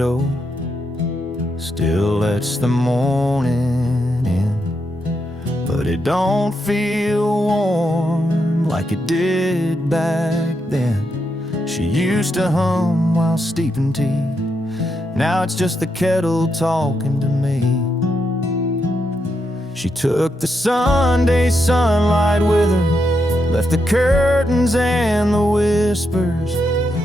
window still lets the morning in, but it don't feel warm like it did back then. She used to hum while steeping tea. Now it's just the kettle talking to me. She took the Sunday sunlight with her, left the curtains and the whispers.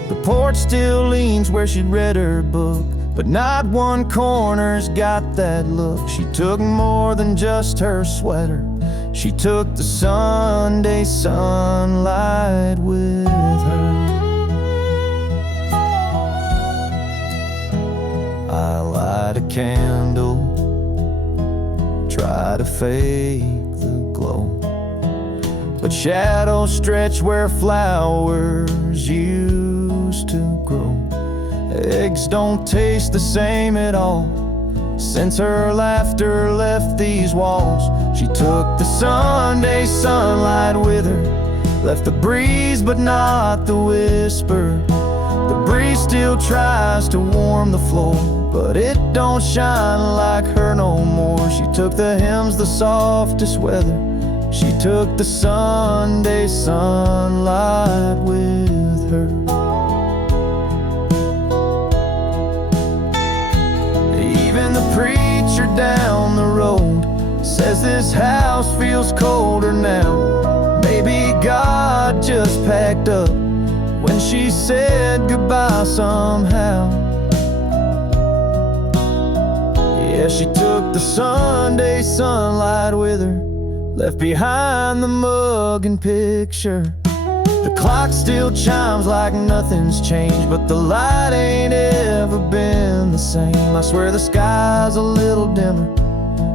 The porch still leans where she'd read her book, but not one corner's got that look. She took more than just her sweater. She took the Sunday sunlight with her. I light a candle, try to fake the glow, but shadows stretch where flowers used to grow. Eggs don't taste the same at all since her laughter left these walls. She took the Sunday sunlight with her, left the breeze but not the whisper. The breeze still tries to warm the floor, but it don't shine like her no more. She took the hymns, the softest weather. She took the Sunday sunlight with her. Even the preacher down the road says this house feels colder now. Maybe God just packed up when she said goodbye somehow. Yeah, she took the Sunday sunlight with her, left behind the mug and picture. The clock still chimes like nothing's changed, but the light ain't ever been the same. I swear the sky's a little dimmer.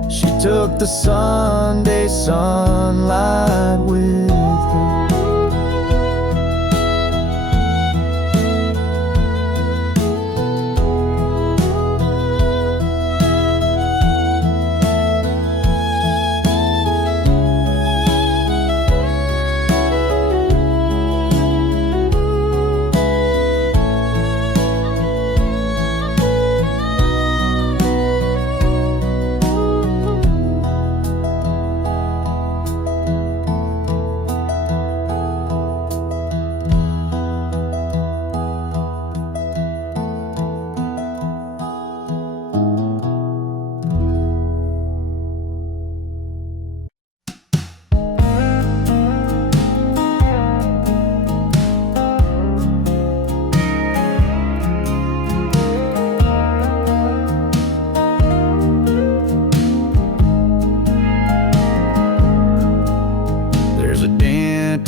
She took the Sunday sunlight with her.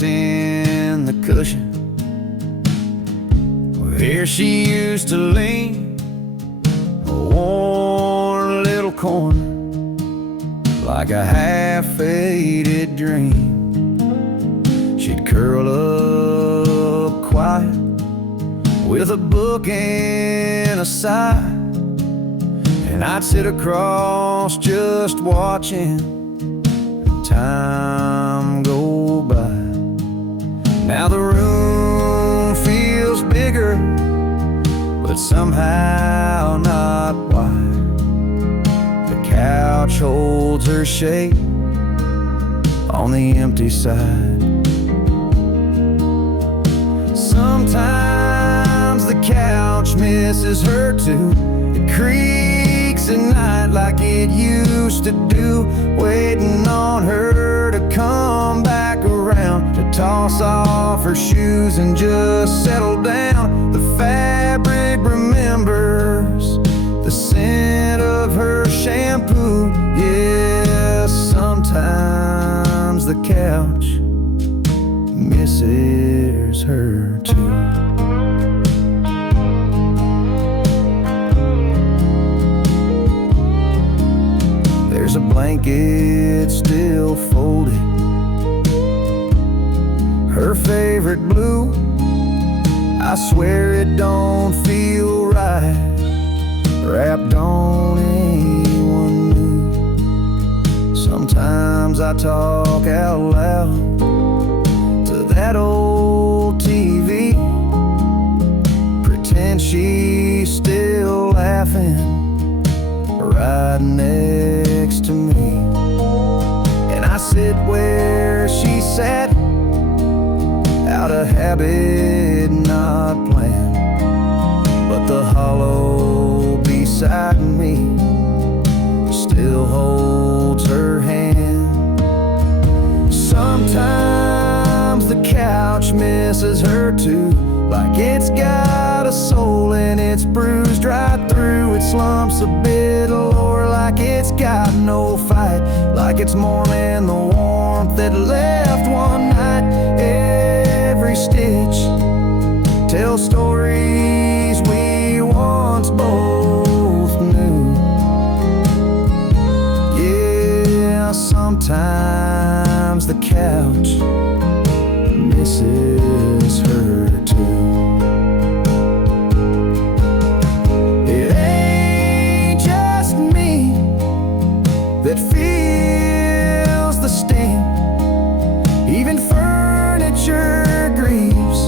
In the cushion where she used to lean, a worn little corner like a half-faded dream. She'd curl up quiet with a book and a sigh, and I'd sit across just watching time go by. Now the room feels bigger, but somehow not wide. The couch holds her shape on the empty side. Sometimes the couch misses her too. It creaks at night like it used to do, waiting on her to come back around, to toss off her shoes and just settle down. The fabric remembers the scent of her shampoo. Yes, sometimes the couch misses her too. There's a blanket still folded, her favorite blue. I swear it don't feel right wrapped on anyone new. Sometimes I talk out loud to that old TV, pretend she's still out right next to me. And I sit where she sat, out of habit, not planned. But the hollow beside me still holds her hand. Sometimes the couch misses her too, like it's got a soul and it's bruised right through. It slumps a bit lower, like it's got no fight, like it's mourning the warmth that left one night. Every stitch tells stories we once both knew. Yeah, sometimes the couch misses her too. It ain't just me that feels the sting. Even furniture grieves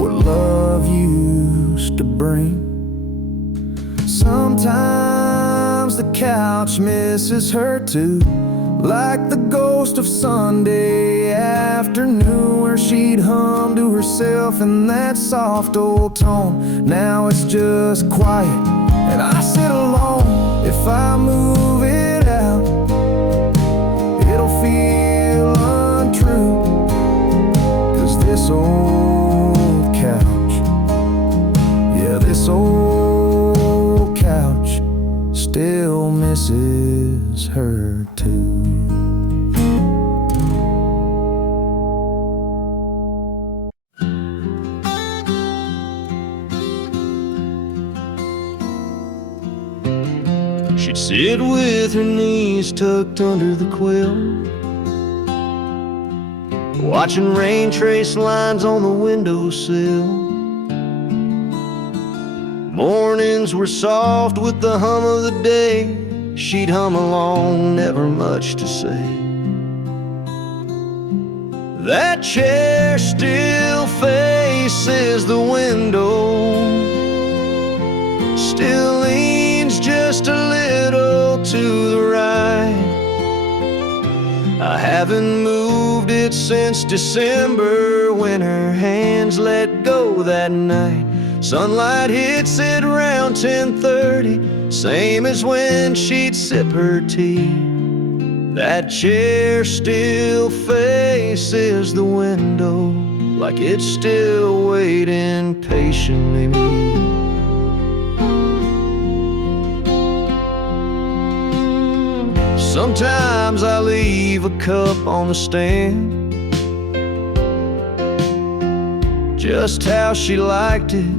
what love used to bring. Sometimes the couch misses her too, like the ghost of Sunday afternoon, where she'd hum to herself in that soft old tone. Now it's just quiet and I sit alone. If I move it out, it'll feel untrue, 'cause this old couch, yeah, this old couch still misses her too. She'd sit with her knees tucked under the quilt, watching rain trace lines on the windowsill. Mornings were soft with the hum of the day. She'd hum along, never much to say. That chair still faces the window, still leans just a little to the right. I haven't moved it since December, when her hands let go that night. Sunlight hits it around 10:30, same as when she'd sip her tea. That chair still faces the window, like it's still waiting patiently. Sometimes I leave a cup on the stand, just how she liked it,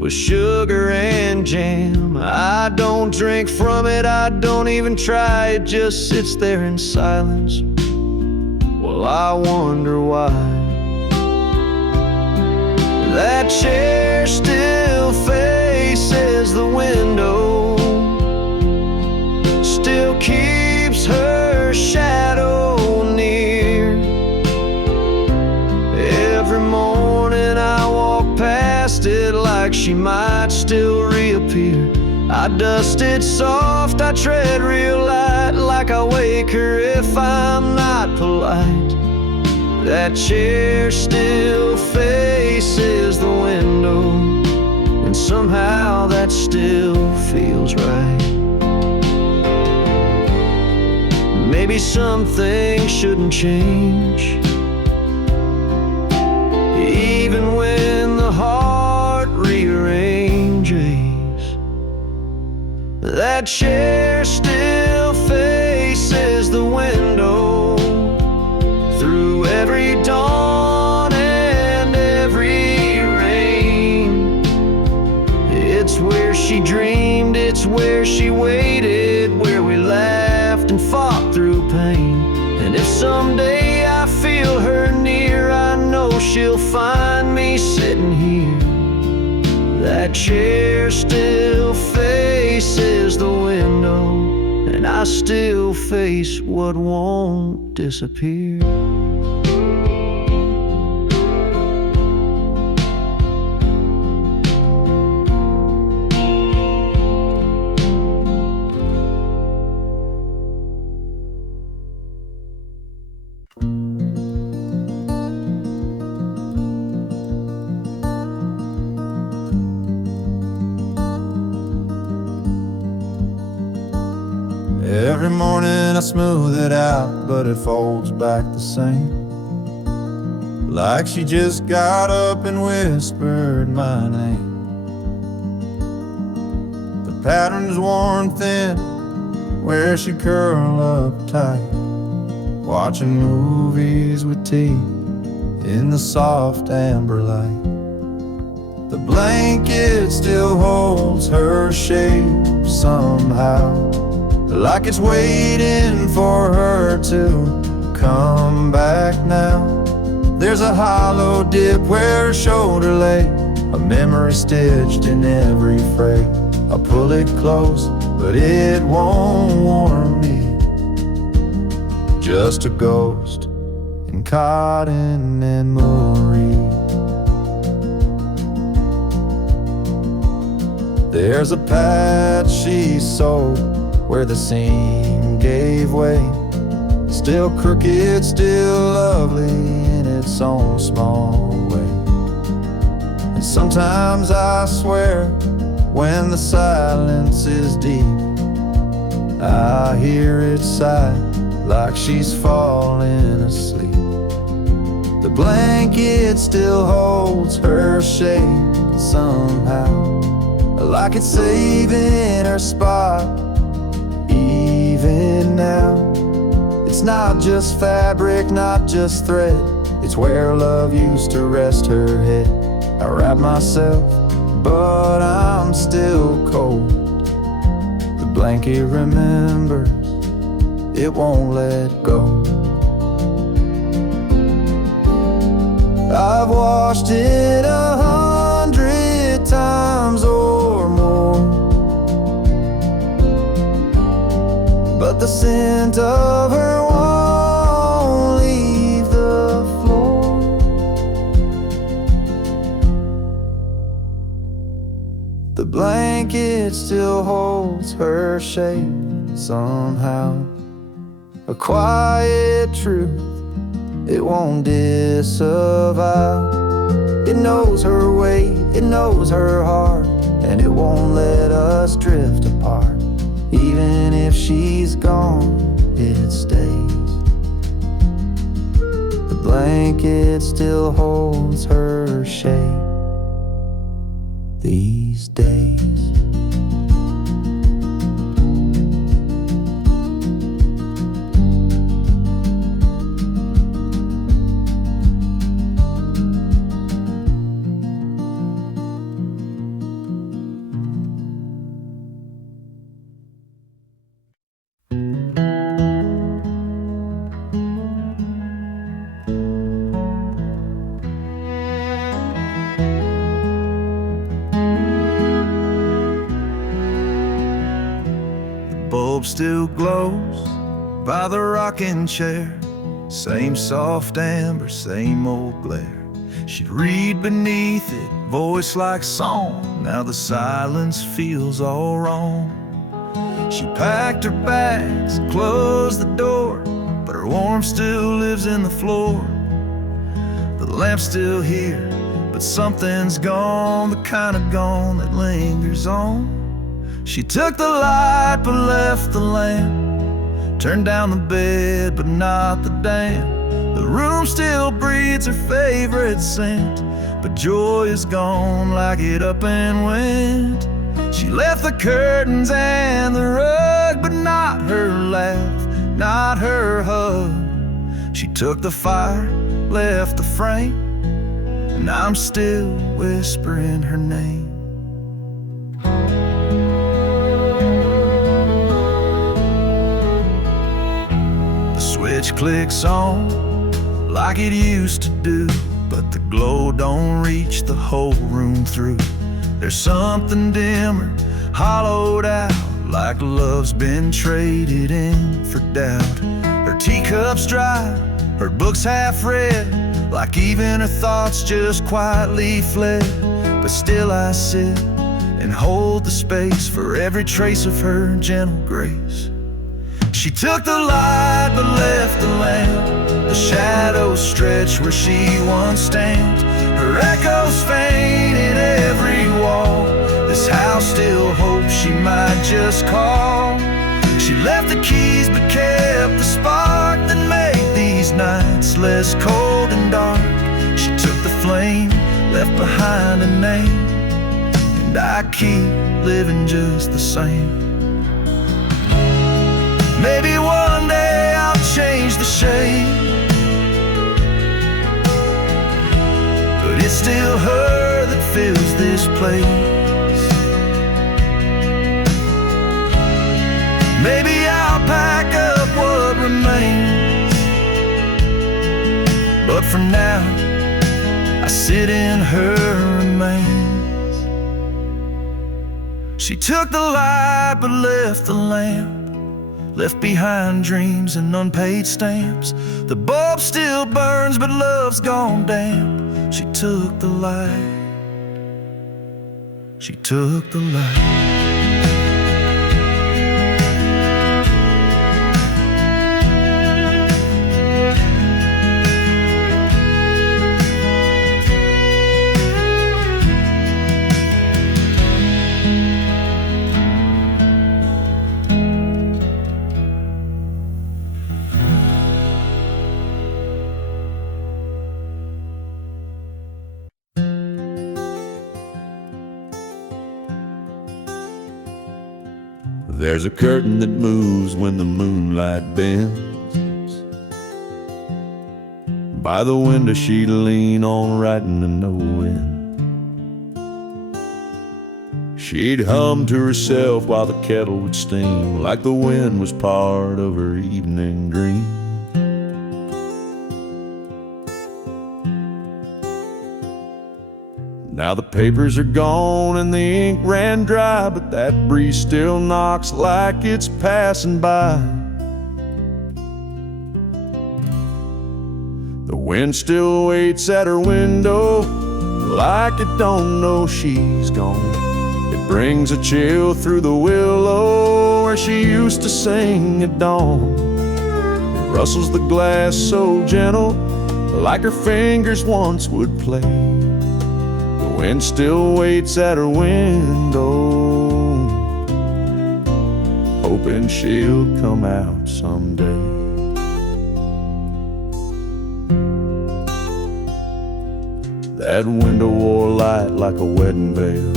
with sugar and jam. I don't drink from it, I don't even try, it just sits there in silence. Well, I wonder why. That chair still faces the window, still keeps her shadow near. Every morning I walk past it like she might still reappear. I dust it soft, I tread real light, like I wake her if I'm not polite. That chair still faces the window, and somehow that still feels right. Maybe some things shouldn't change, even when the heart rearranges. That chair still faces the window, through every dawn and every rain. It's where she dreamed, it's where she waited, where we laughed and fought through pain. And if someday I feel her near, I know she'll find me sitting here. That chair still faces the window, and I still face what won't disappear. Every morning I smooth it out, but it folds back the same. Like she just got up and whispered my name. The pattern's worn thin where she curl up tight, watching movies with tea in the soft amber light. The blanket still holds her shape somehow, like it's waiting for her to come back now. There's a hollow dip where her shoulder lay, a memory stitched in every fray. I'll pull it close, but it won't warm me. Just a ghost in cotton and Marie. There's a patch she sewed where the seam gave way, still crooked, still lovely in its own small way. And sometimes I swear, when the silence is deep, I hear it sigh like she's falling asleep. The blanket still holds her shape somehow, like it's saving her spot even now. It's not just fabric, not just thread, it's where love used to rest her head. I wrap myself, but I'm still cold. The blanket remembers, it won't let go. I've washed it 100 times or more, but the scent of her won't leave the floor. The blanket still holds her shape somehow, a quiet truth it won't disavow. It knows her weight, it knows her heart, and it won't let us drift apart. Even if she's gone, it stays. The blanket still holds her shape these days. Bulb still glows by the rocking chair, same soft amber, same old glare. She'd read beneath it, voice like song. Now the silence feels all wrong. She packed her bags, closed the door, but her warmth still lives in the floor. The lamp's still here, but something's gone, the kind of gone that lingers on. She took the light but left the lamp, turned down the bed but not the damp. The room still breathes her favorite scent, but joy is gone like it up and went. She left the curtains and the rug, but not her laugh, not her hug. She took the fire, left the frame, and I'm still whispering her name. Switch clicks on like it used to do, but the glow don't reach the whole room through. There's something dimmer, hollowed out, like love's been traded in for doubt. Her teacup's dry, her books half read, like even her thoughts just quietly fled. But still I sit and hold the space for every trace of her gentle grace. She took the light but left the lamp, the shadows stretch where she once stamped. Her echoes faint in every wall, this house still hopes she might just call. She left the keys but kept the spark that made these nights less cold and dark. She took the flame, left behind a name, and I keep living just the same. Maybe one day I'll change the shape, but it's still her that fills this place. Maybe I'll pack up what remains, but for now I sit in her remains. She took the light but left the lamp, left behind dreams and unpaid stamps. The bulb still burns but love's gone damp. She took the light, she took the light. There's a curtain that moves when the moonlight bends. By the window she'd lean on writing to no end. She'd hum to herself while the kettle would steam, like the wind was part of her evening dream. Now the papers are gone and the ink ran dry, but that breeze still knocks like it's passing by. The wind still waits at her window, like it don't know she's gone. It brings a chill through the willow where she used to sing at dawn. It rustles the glass so gentle, like her fingers once would play. The wind still waits at her window, hoping she'll come out someday. That window wore light like a wedding veil.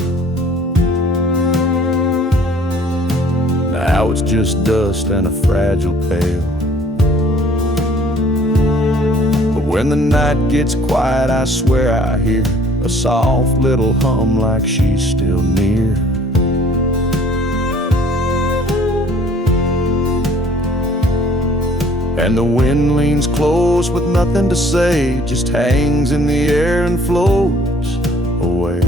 Now it's just dust and a fragile pail. But when the night gets quiet, I swear I hear a soft little hum like she's still near. And the wind leans close with nothing to say, just hangs in the air and floats away.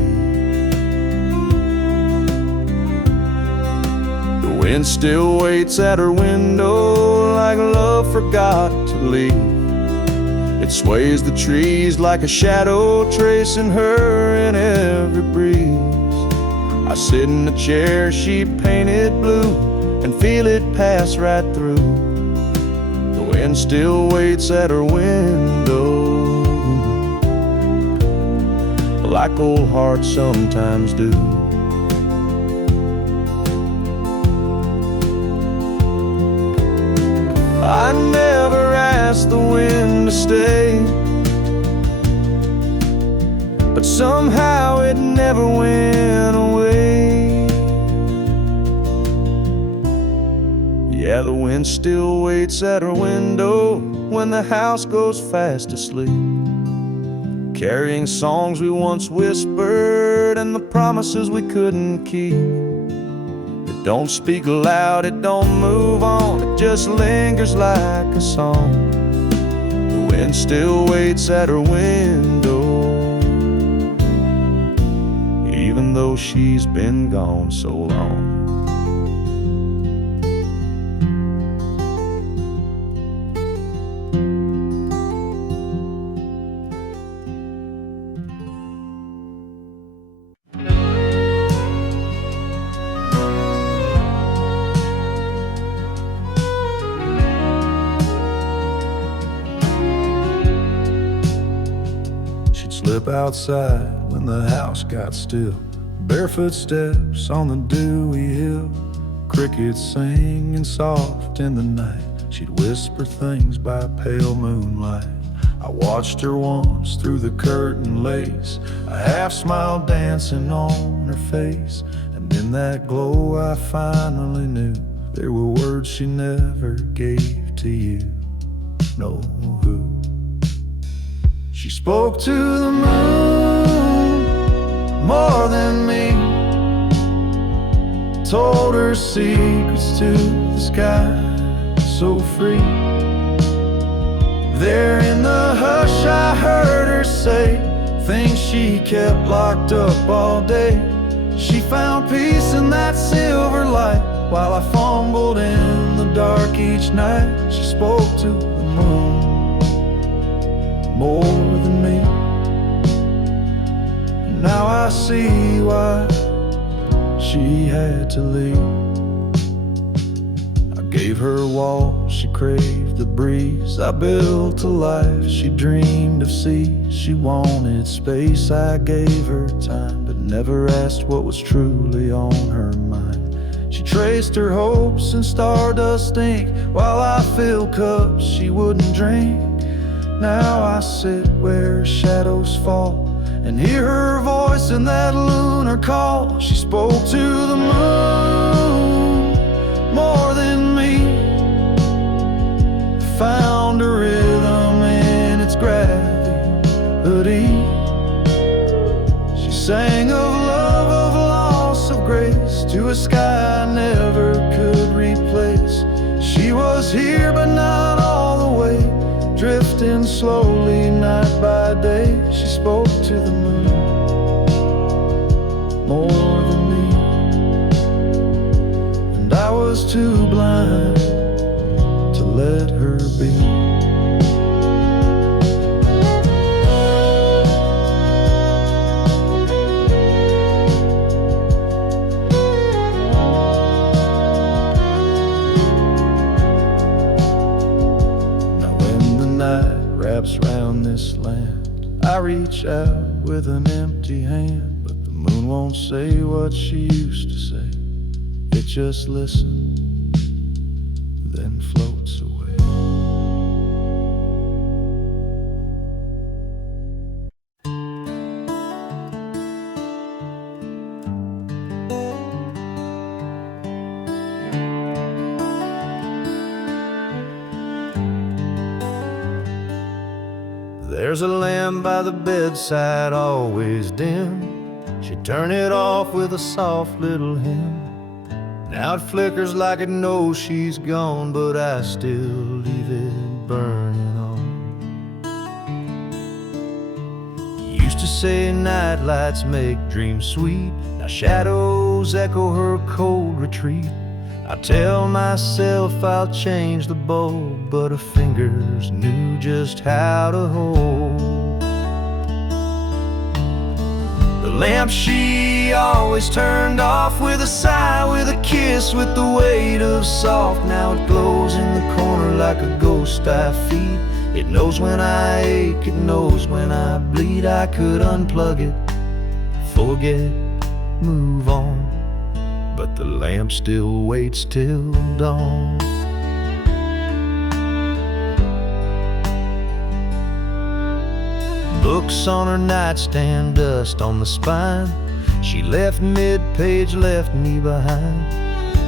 The wind still waits at her window like love forgot to leave. It sways the trees like a shadow, tracing her in every breeze. I sit in the chair she painted blue and feel it pass right through. The wind still waits at her window, like old hearts sometimes do. I never asked the wind to stay, but somehow it never went away. Yeah, the wind still waits at her window when the house goes fast asleep, carrying songs we once whispered and the promises we couldn't keep. It don't speak loud, it don't move on, it just lingers like a song. The wind still waits at her window, even though she's been gone so long. Slip outside when the house got still, barefoot steps on the dewy hill, crickets singing soft in the night. She'd whisper things by pale moonlight. I watched her once through the curtain lace, a half smile dancing on her face. And in that glow I finally knew there were words she never gave to you. No, who? She spoke to the moon more than me, told her secrets to the sky, so free. There in the hush I heard her say things she kept locked up all day. She found peace in that silver light while I fumbled in the dark each night. She spoke to the moon more than me. And now I see why she had to leave. I gave her walls, she craved the breeze. I built a life she dreamed of seas. She wanted space, I gave her time, but never asked what was truly on her mind. She traced her hopes in stardust ink while I filled cups she wouldn't drink. Now I sit where shadows fall and hear her voice in that lunar call. She spoke to the moon more than me, found a rhythm in its gravity. She sang of love, of loss, of grace, to a sky I never could replace. She was here but not all the way, drifting slowly night by day. She spoke to the moon more than me, and I was too blind to let her be. Wraps round this land, I reach out with an empty hand, but the moon won't say what she used to say. It just listens, then floats away. There's a lamp by the bedside, always dim. She'd turn it off with a soft little hymn. Now it flickers like it knows she's gone, but I still leave it burning on. Used to say night lights make dreams sweet, now shadows echo her cold retreat. I tell myself I'll change the bulb, but her fingers knew just how to hold the lamp she always turned off with a sigh, with a kiss, with the weight of soft. Now it glows in the corner like a ghost I feed. It knows when I ache, it knows when I bleed. I could unplug it, forget, move on, but the lamp still waits till dawn. Books on her nightstand, dust on the spine. She left mid-page, left me behind.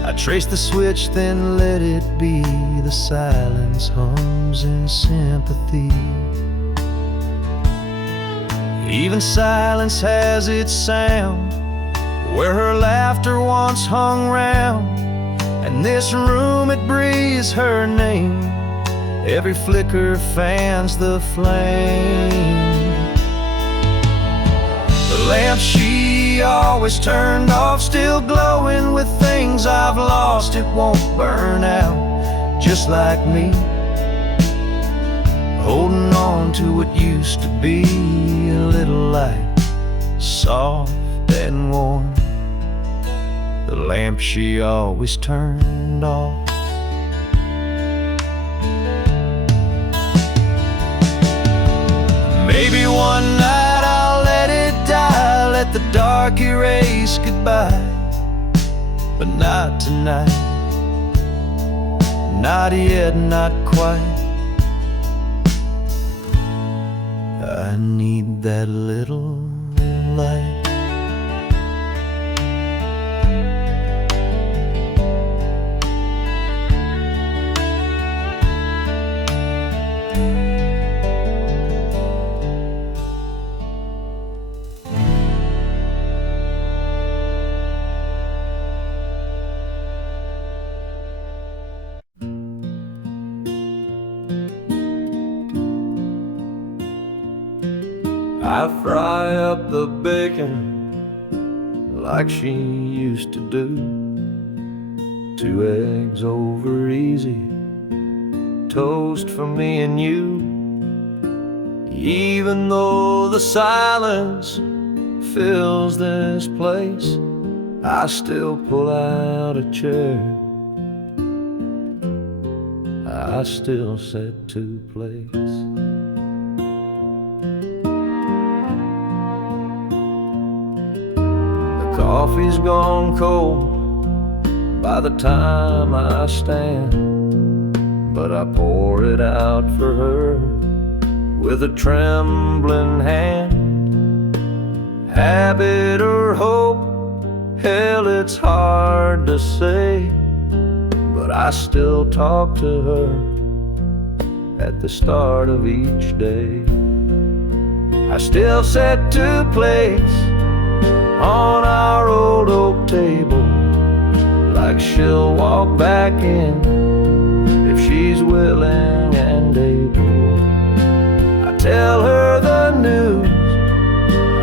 I trace the switch, then let it be. The silence hums in sympathy. Even silence has its sound, where her laughter once hung round. And this room, it breathes her name. Every flicker fans the flame. The lamp she always turned off, still glowing with things I've lost. It won't burn out, just like me, holding on to what used to be. A little light, soft and warm, the lamp she always turned off. Maybe one night I'll let it die, let the dark erase goodbye. but not tonight. Not yet, not quite. I need that little light. I fry up the bacon like she used to do. 2 eggs over easy, toast for me and you. Even though the silence fills this place, I still pull out a chair. I still set to place. Coffee's gone cold by the time I stand, but I pour it out for her with a trembling hand. Habit or hope, hell, it's hard to say, but I still talk to her at the start of each day. I still set to place on our old oak table, like she'll walk back in if she's willing and able. I tell her the news,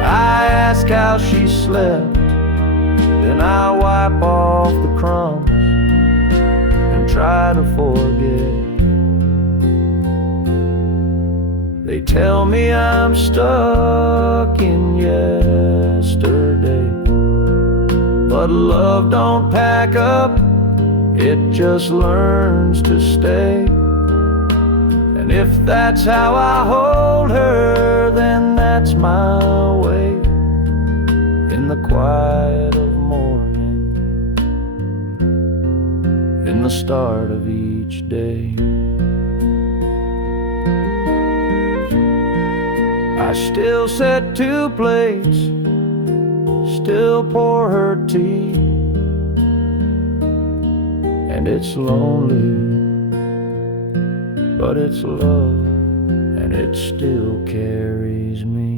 I ask how she slept, then I wipe off the crumbs and try to forget. They tell me I'm stuck in yesterday, but love don't pack up, it just learns to stay. And if that's how I hold her, then that's my way. In the quiet of morning, in the start of each day, I still set 2 plates, still pour her tea, and it's lonely, but it's love, and it still carries me.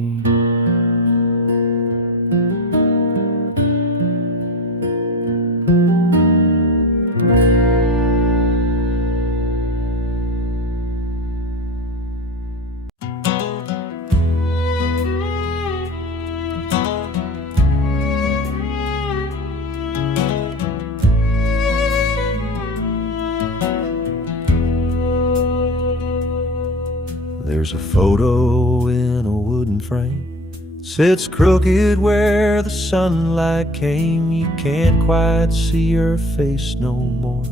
There's a photo in a wooden frame, sits crooked where the sunlight came. You can't quite see her face no more,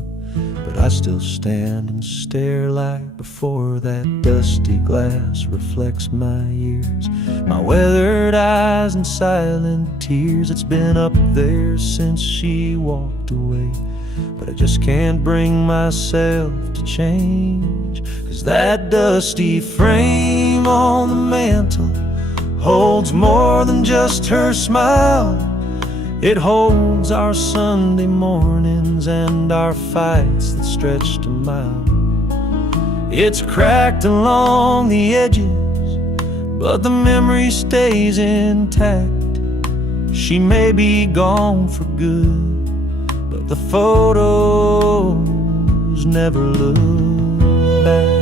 but I still stand and stare like before. That dusty glass reflects my years, my weathered eyes and silent tears. It's been up there since she walked away, but I just can't bring myself to change. 'Cause that dusty frame on the mantle holds more than just her smile. It holds our Sunday mornings and our fights that stretched a mile. It's cracked along the edges, but the memory stays intact. She may be gone for good, but the photos never look back.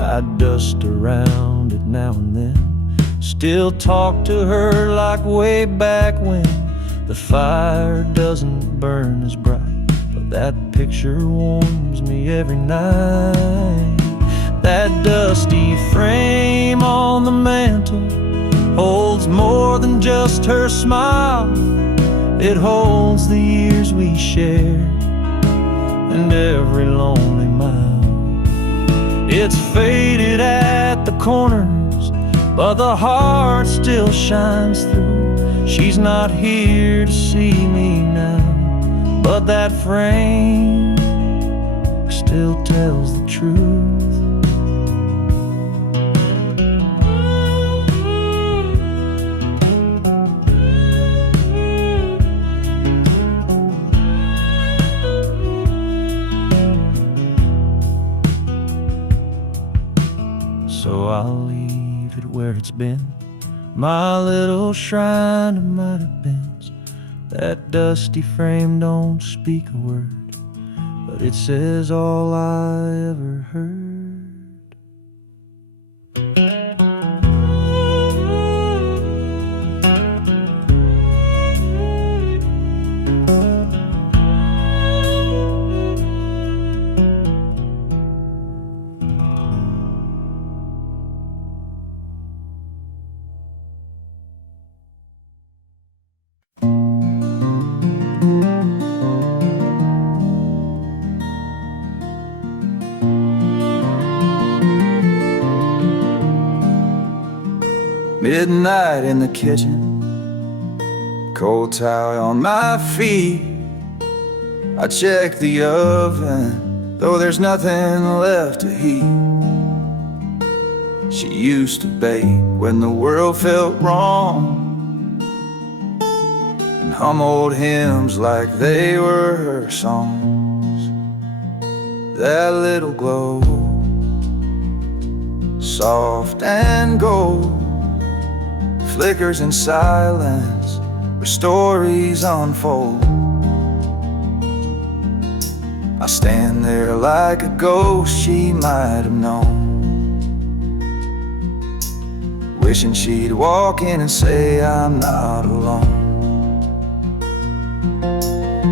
I dust around it now and then, still talk to her like way back when. The fire doesn't burn as bright, but that picture warms me every night. That dusty frame on the mantle holds more than just her smile. It holds the years we shared and every lonely mile. It's faded at the corners, but the heart still shines through. She's not here to see me now, but that frame still tells the truth. So I'll leave it where it's been, my little shrine of might have beens. That dusty frame don't speak a word, but it says all I ever heard. Midnight in the kitchen, cold towel on my feet. I check the oven, though there's nothing left to heat. She used to bake when the world felt wrong, and hum old hymns like they were her songs. That little glow, soft and gold, flickers in silence where stories unfold. I stand there like a ghost she might have known, wishing she'd walk in and say I'm not alone.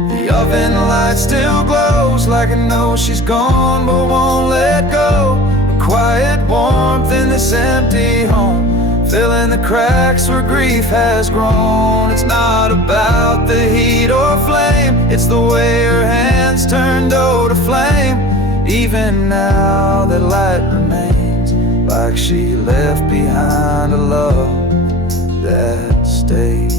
The oven light still glows like I know she's gone but won't let go. A quiet warmth in this empty home, filling the cracks where grief has grown. It's not about the heat or flame, it's the way her hands turn dough to flame. Even now that light remains, like she left behind a love that stays.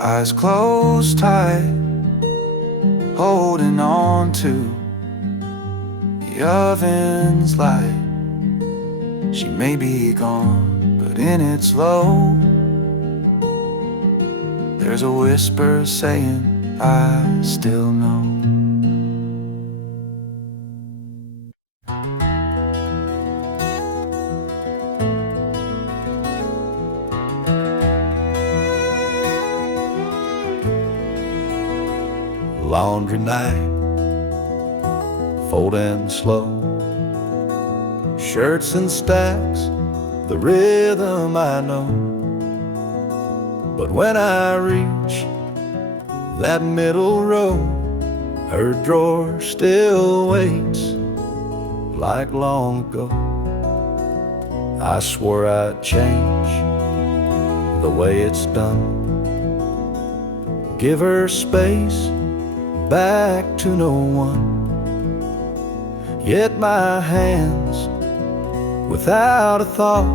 Eyes closed tight, holding on to the oven's light. She may be gone, but in its low, there's a whisper saying, I still know. Laundry night, folding slow, shirts in stacks, the rhythm I know. But when I reach that middle row, her drawer still waits like long ago. I swore I'd change the way it's done, give her space back to no one. Yet my hands, without a thought,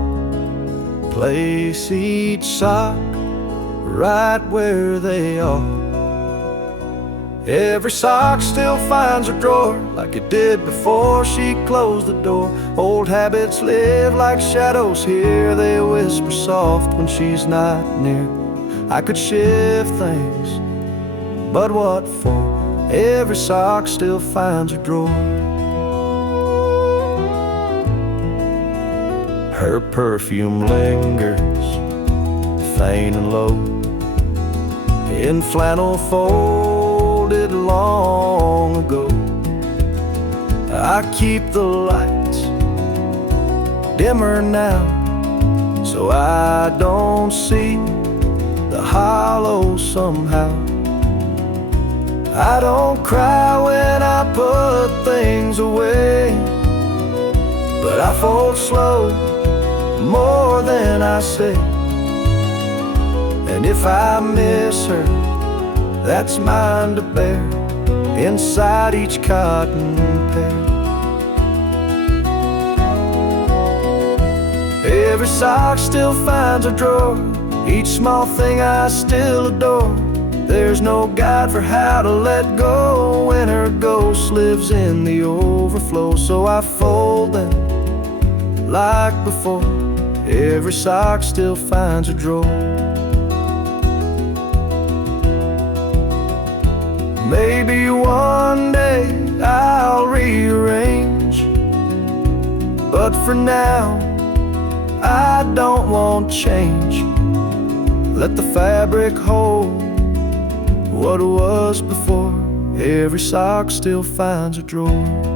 place each sock right where they are. Every sock still finds her drawer like it did before she closed the door. Old habits live like shadows here, they whisper soft when she's not near. I could shift things, but what for? Every sock still finds her drawer. Her perfume lingers, faint and low, in flannel folded long ago. I keep the lights dimmer now, so I don't see the hollow somehow. I don't cry when I put things away, but I fold slow more than I say. And if I miss her, that's mine to bear inside each cotton pair. Every sock still finds a drawer, each small thing I still adore. There's no guide for how to let go when her ghost lives in the overflow. So I fold them like before. Every sock still finds a drawer. Maybe one day I'll rearrange, but for now I don't want change. Let the fabric hold what was before. Every sock still finds a drawer.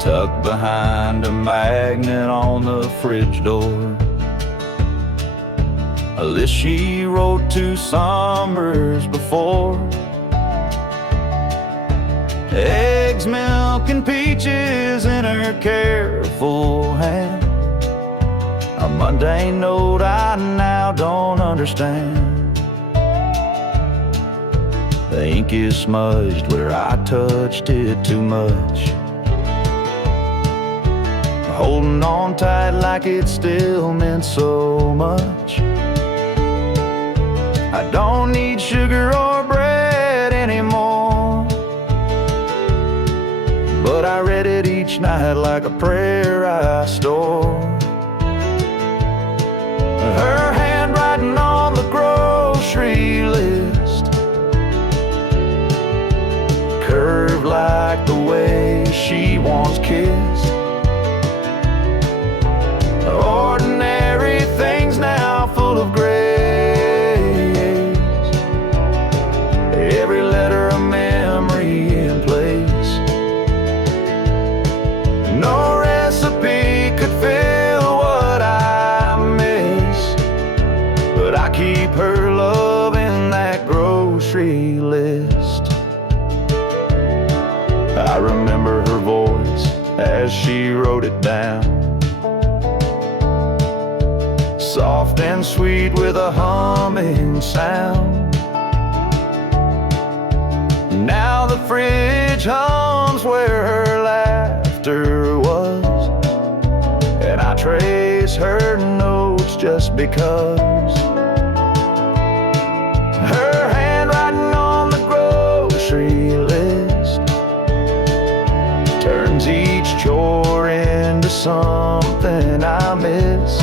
Tucked behind a magnet on the fridge door, a list she wrote 2 summers before. Eggs, milk, and peaches in her careful hand, a mundane note I now don't understand. The ink is smudged where I touched it too much, holding on tight like it still meant so much. I don't need sugar or bread anymore, but I read it each night like a prayer I store. Her handwriting on the grocery list, curved like the way she once kissed. Ordinary things now full of grace, every letter a memory in place. No recipe could fill what I miss, but I keep her love in that grocery list. I remember her voice as she wrote it down, soft and sweet with a humming sound. Now the fridge hums where her laughter was, and I trace her notes just because. Her handwriting on the grocery list turns each chore into something I miss.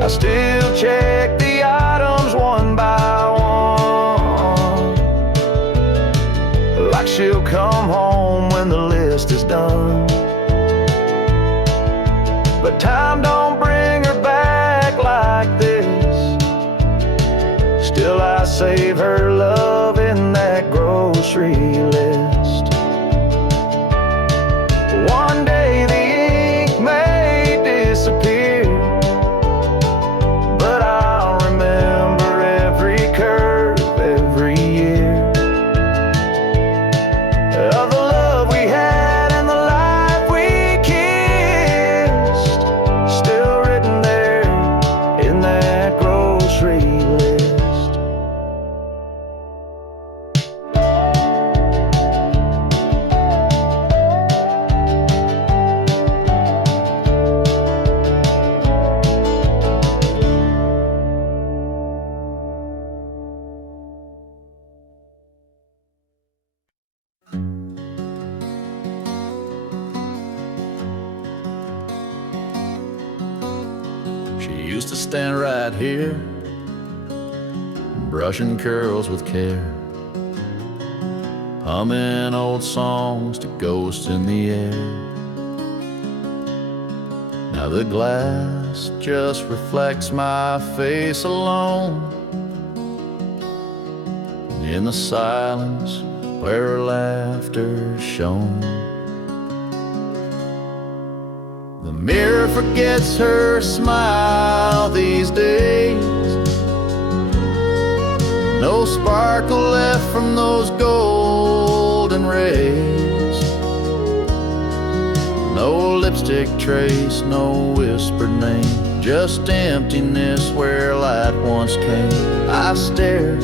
I still check the items one by one, like she'll come home when the list is done. But time don't bring her back like this. Still I save her love in that grocery list. One day the ink may disappear, but I'll remember every curve, every year of the love we had and the life we kissed, still written there in that grocery list. used to stand right here, brushing curls with care, humming old songs to ghosts in the air. Now the glass just reflects my face alone in the silence where her laughter shone. The mirror forgets her smile these days. No sparkle left from those golden rays. No lipstick trace, no whispered name, just emptiness where light once came. I stare,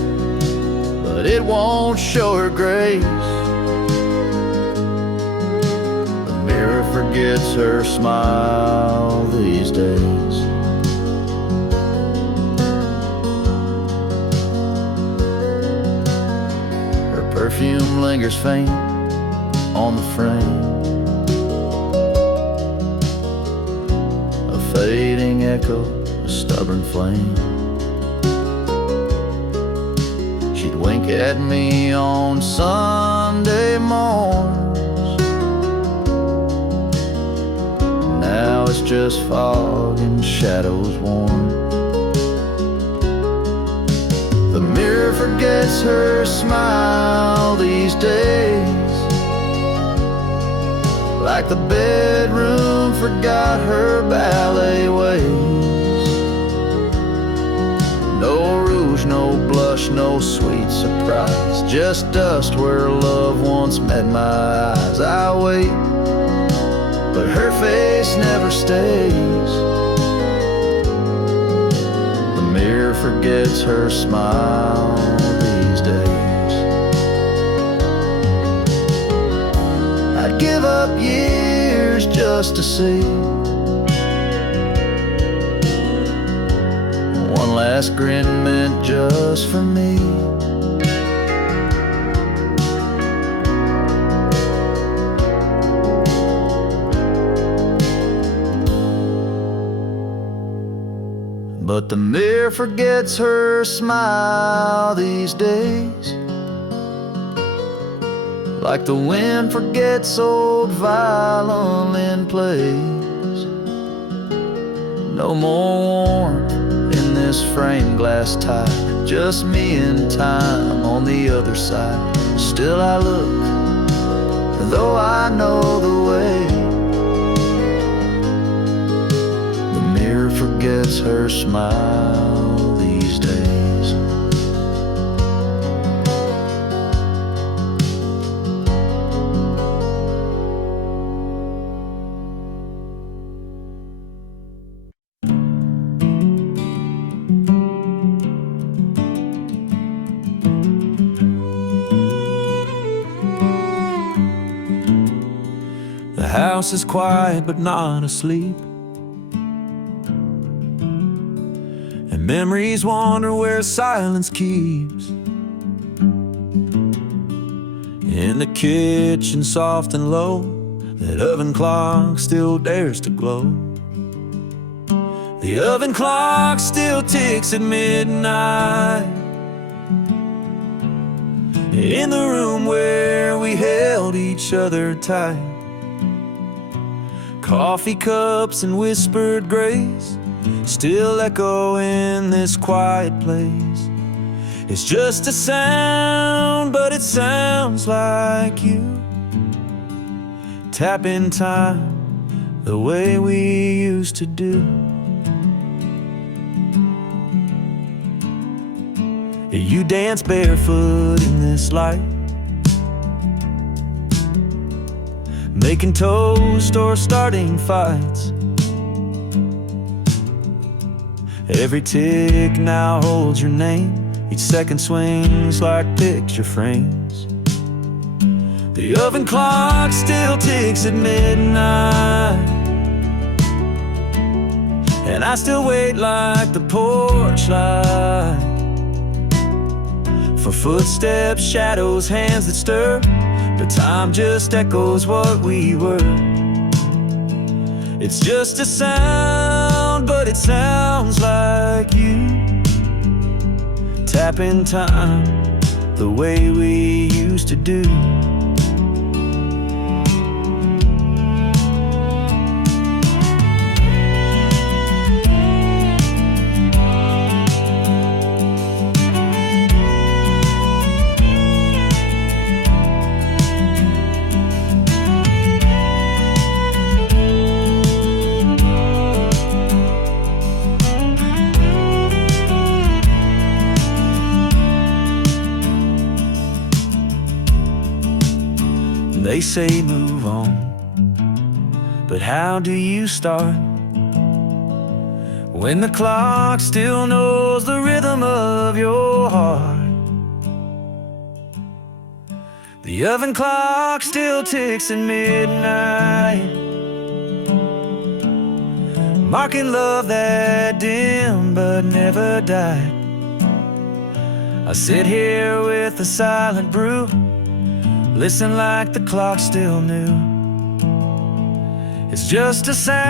but it won't show her grace. The mirror forgets her smile these days. Her perfume lingers faint on the frame, a fading echo, a stubborn flame. She'd wink at me on Sunday morns. Now it's just fog and shadows worn. The mirror forgets her smile these days, like the bedroom forgot her ballet ways. No rouge, no blush, no sweet surprise, just dust where love once met my eyes. I wait, but her face never stays. The mirror forgets her smile these days. I'd give up years just to see one last grin meant just for me. But the mirror forgets her smile these days, like the wind forgets old violin plays. No more warmth in this frame glass tie, just me and time on the other side. Still I look, though I know the way. The mirror forgets her smile these days. The house is quiet but not asleep, and memories wander where silence keeps. In the kitchen, soft and low, that oven clock still dares to glow. The oven clock still ticks at midnight, in the room where we held each other tight. Coffee cups and whispered grace still echo in this quiet place. It's just a sound, but it sounds like you. Tapping time the way we used to do. You dance barefoot in this light, making toast or starting fights. Every tick now holds your name, each second swings like picture frames. The oven clock still ticks at midnight, and I still wait like the porch light, for footsteps, shadows, hands that stir. But time just echoes what we were. It's just a sound, sound, but it sounds like you. Tapping time the way we used to do. They say move on, but how do you start when the clock still knows the rhythm of your heart? The oven clock still ticks at midnight, marking love that dim but never died. I sit here with a silent brew, listen like the clock still knew. It's just a sound,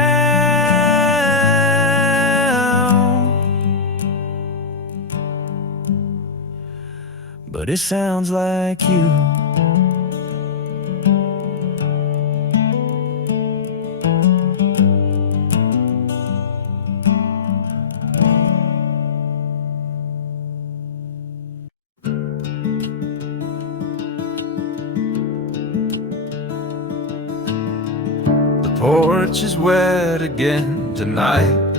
but it sounds like you. Porch is wet again tonight.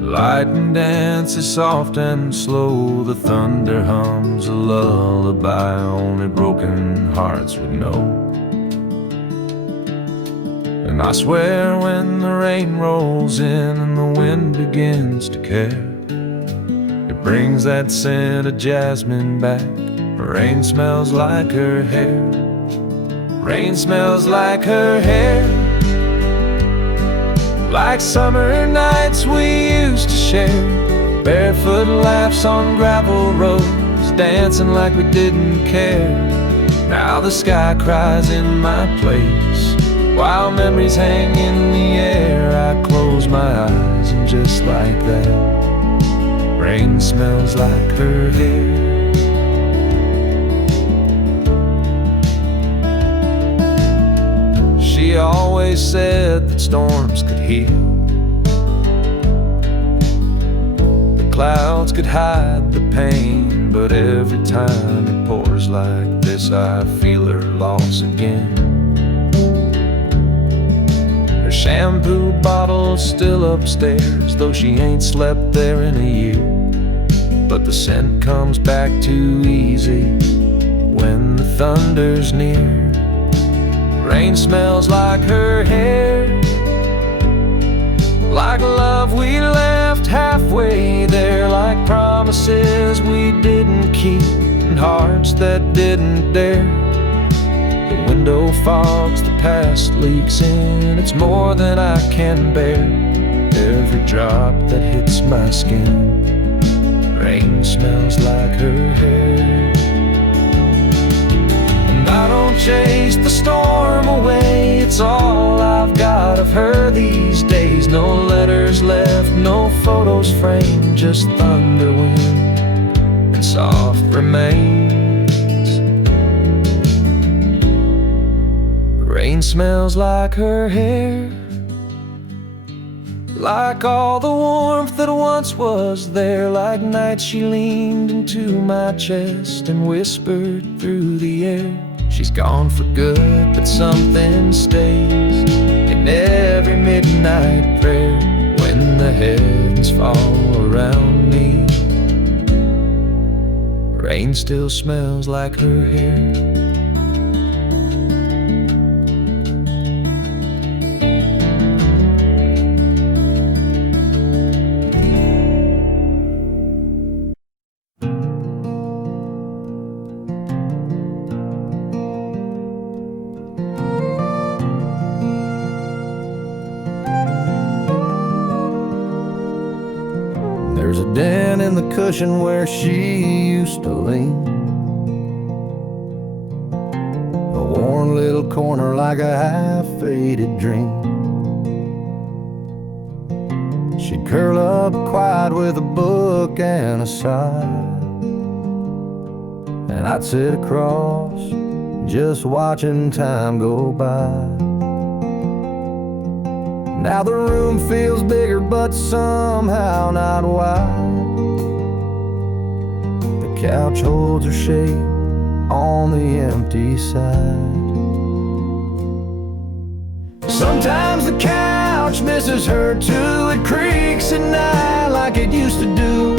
Lightning dances soft and slow. The thunder hums a lullaby only broken hearts would know. And I swear when the rain rolls in and the wind begins to care, it brings that scent of jasmine back. Rain smells like her hair. Rain smells like her hair, like summer nights we used to share. Barefoot laps on gravel roads, dancing like we didn't care. Now the sky cries in my place, while memories hang in the air. I close my eyes and just like that, rain smells like her hair. She always said that storms could heal, the clouds could hide the pain, but every time it pours like this I feel her loss again. Her shampoo bottle's still upstairs, though she ain't slept there in a year. But the scent comes back too easy when the thunder's near. Rain smells like her hair, like love we left halfway there, like promises we didn't keep and hearts that didn't dare. The window fogs, the past leaks in, it's more than I can bear. Every drop that hits my skin, rain smells like her hair. I don't chase the storm away, it's all I've got of her these days. No letters left, no photos framed, just thunder, wind, and soft remains. Rain smells like her hair, like all the warmth that once was there, like nights she leaned into my chest and whispered through the air. She's gone for good, but something stays in every midnight prayer. When the heavens fall around me, rain still smells like her hair. There's a dent in the cushion where she used to lean, a worn little corner like a half-faded dream. She'd curl up quiet with a book and a sigh, and I'd sit across, just watching time go by. Now the room feels bigger, but somehow not wide. The couch holds her shape on the empty side. Sometimes the couch misses her too. It creaks at night like it used to do,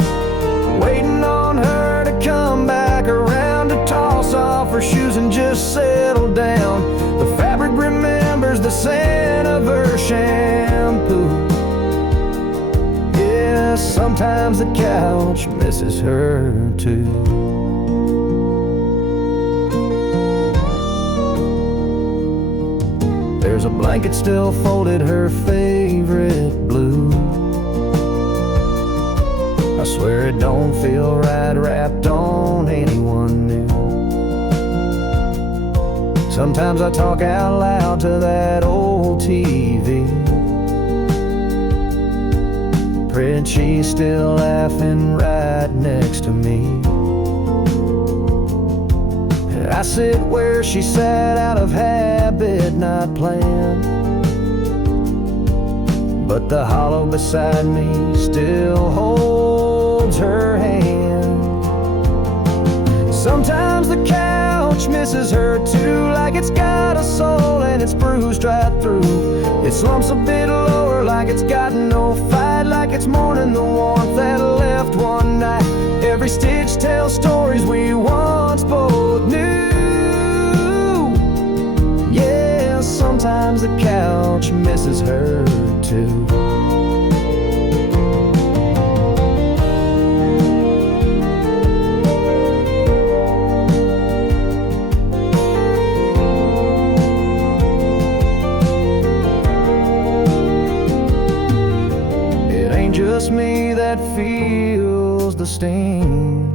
waiting on her to come back around to toss off her shoes and just settle down. The fabric remembers the scent of her shampoo. Yeah, sometimes the couch misses her too. There's a blanket still folded, her favorite blue. I swear it don't feel right wrapped on anyone new. Sometimes I talk out loud to that old TV, praying she's still laughing right next to me. I sit where she sat out of habit, not planned, but the hollow beside me still holds her hand. Sometimes the couch misses her too, like it's got a soul and it's bruised right through. It slumps a bit lower like it's got no fight, like it's mourning the warmth that left one night. Every stitch tells stories we once both knew. Yeah, sometimes the couch misses her too. It ain't just me that feels the sting.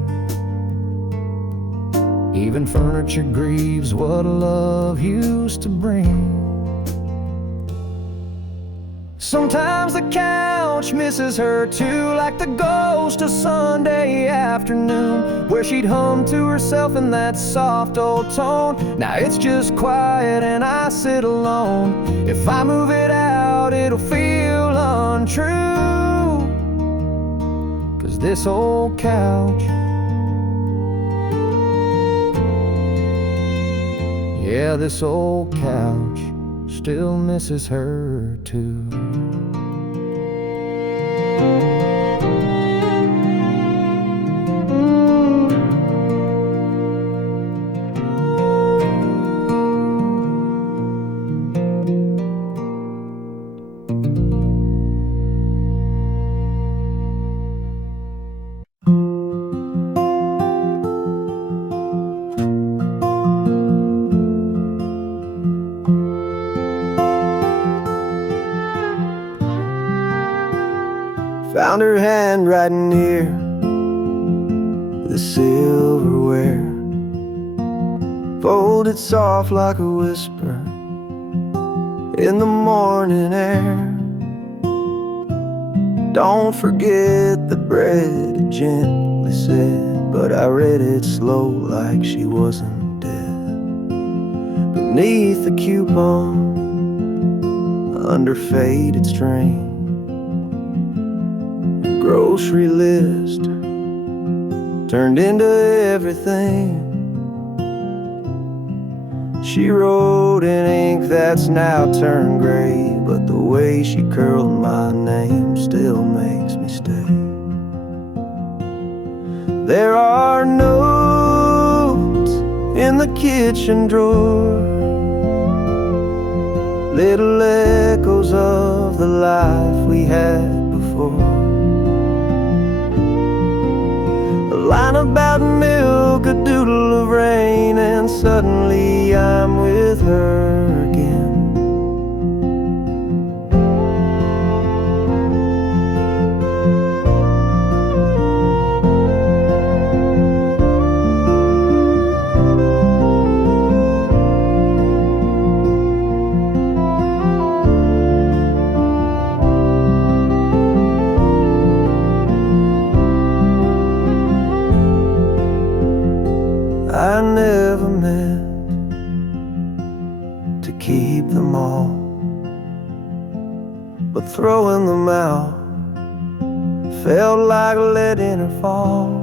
Even furniture grieves what love used to bring. Sometimes the couch misses her too, like the ghost of Sunday afternoon, where she'd hum to herself in that soft old tone. Now it's just quiet and I sit alone. If I move it out, it'll feel untrue, 'cause this old couch, yeah, this old couch still misses her too. Found her handwriting near the silverware, folded soft like a whisper in the morning air. Don't forget the bread, it gently said, but I read it slow like she wasn't dead. Beneath the coupon, under faded string, grocery list turned into everything. She wrote in ink that's now turned gray, but the way she curled my name still makes me stay. There are notes in the kitchen drawer, little echoes of the life we had before. A line about milk, a doodle of rain, and suddenly I'm with her again. but throwing them out felt like letting her fall.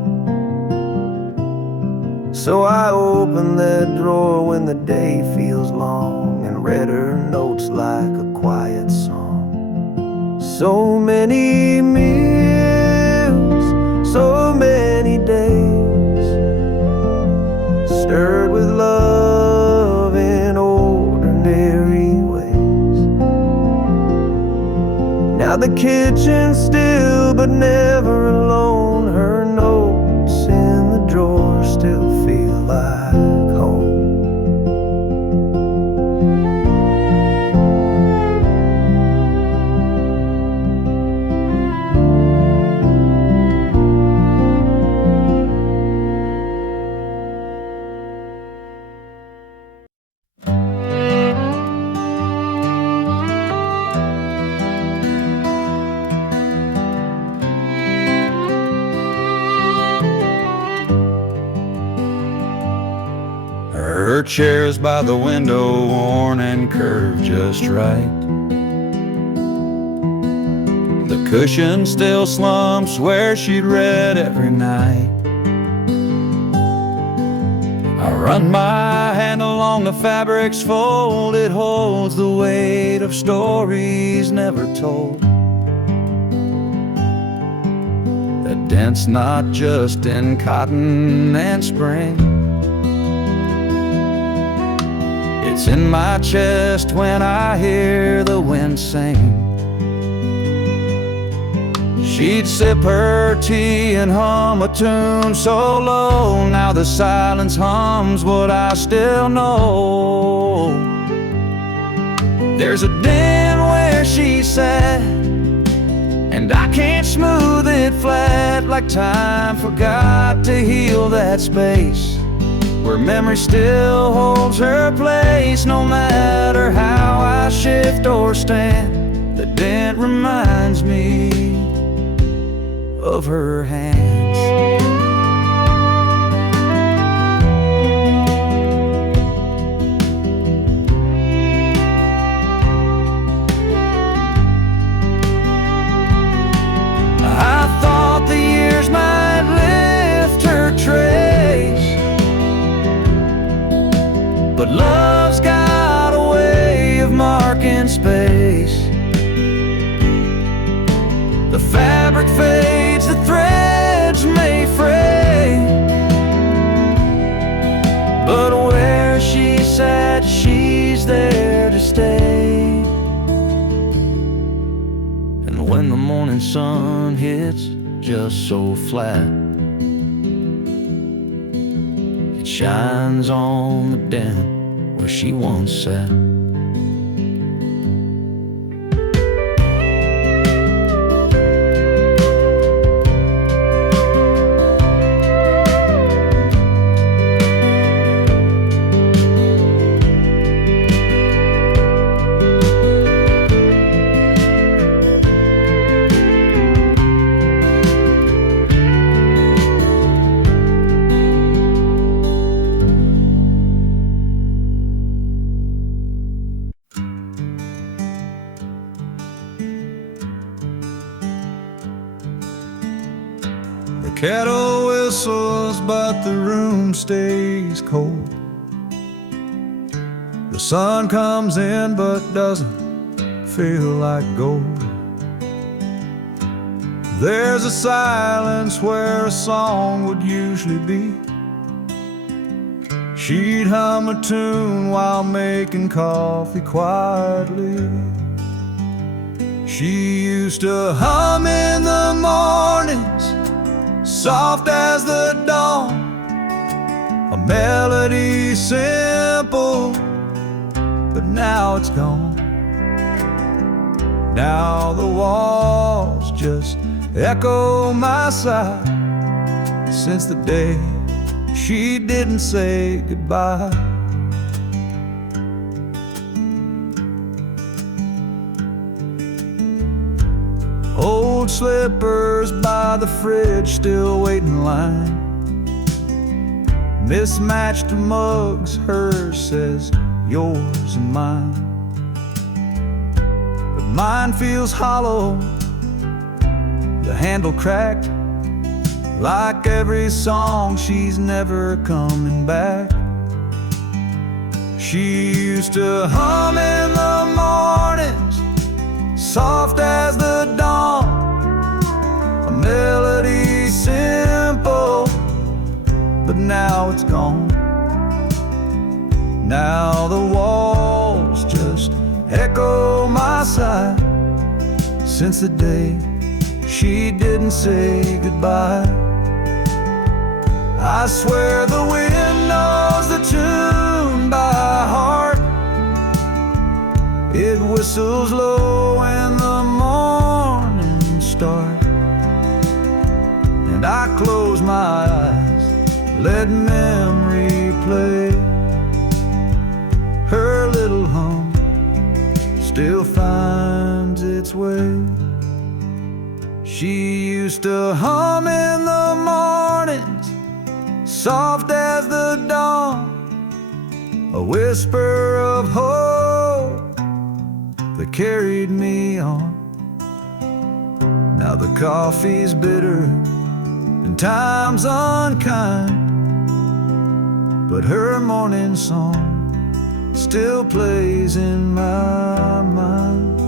So I opened that drawer when the day feels long and read her notes like a quiet song. So many meals, so many days, stirred with love in ordinary ways. Now the kitchen's still but never alone. Her notes in the drawer still feel like home. Her chair's by the window, worn and curved just right. The cushion still slumps where she'd read every night. I run my hand along the fabric's fold. It holds the weight of stories never told, that dent's not just in cotton and spring. It's in my chest when I hear the wind sing. She'd sip her tea and hum a tune so low. Now the silence hums what I still know. There's a den where she sat, and I can't smooth it flat, like time forgot to heal that space where memory still holds her place. No matter how I shift or stand, the dent reminds me of her hands. I thought the years might lift her trace, but love's got a way of marking space. The fabric fades, the threads may fray, but where she sat, she's there to stay. And when the morning sun hits just so flat, it shines on the dent where she once sat. The kettle whistles, but the room stays cold. The sun comes in, but doesn't feel like gold. There's a silence where a song would usually be. She'd hum a tune while making coffee quietly. She used to hum in the mornings, soft as the dawn, a melody simple, but now it's gone. Now the walls just echo my sigh, since the day she didn't say goodbye. Old slippers by the fridge still wait in line. Mismatched mugs, hers says yours and mine. But Mine feels hollow, the handle cracked, like every song she's never coming back. She used to hum in the mornings, soft as the dawn, a melody simple, but now it's gone. Now the walls just echo my sigh, since the day she didn't say goodbye. I swear the wind knows the tune by heart. It whistles low when the morning starts, and I close my eyes, let memory play. Her little hum still finds its way. She used to hum in the mornings, soft as the dawn, a whisper of hope that carried me on. Now the coffee's bitter and time's unkind, but her morning song still plays in my mind.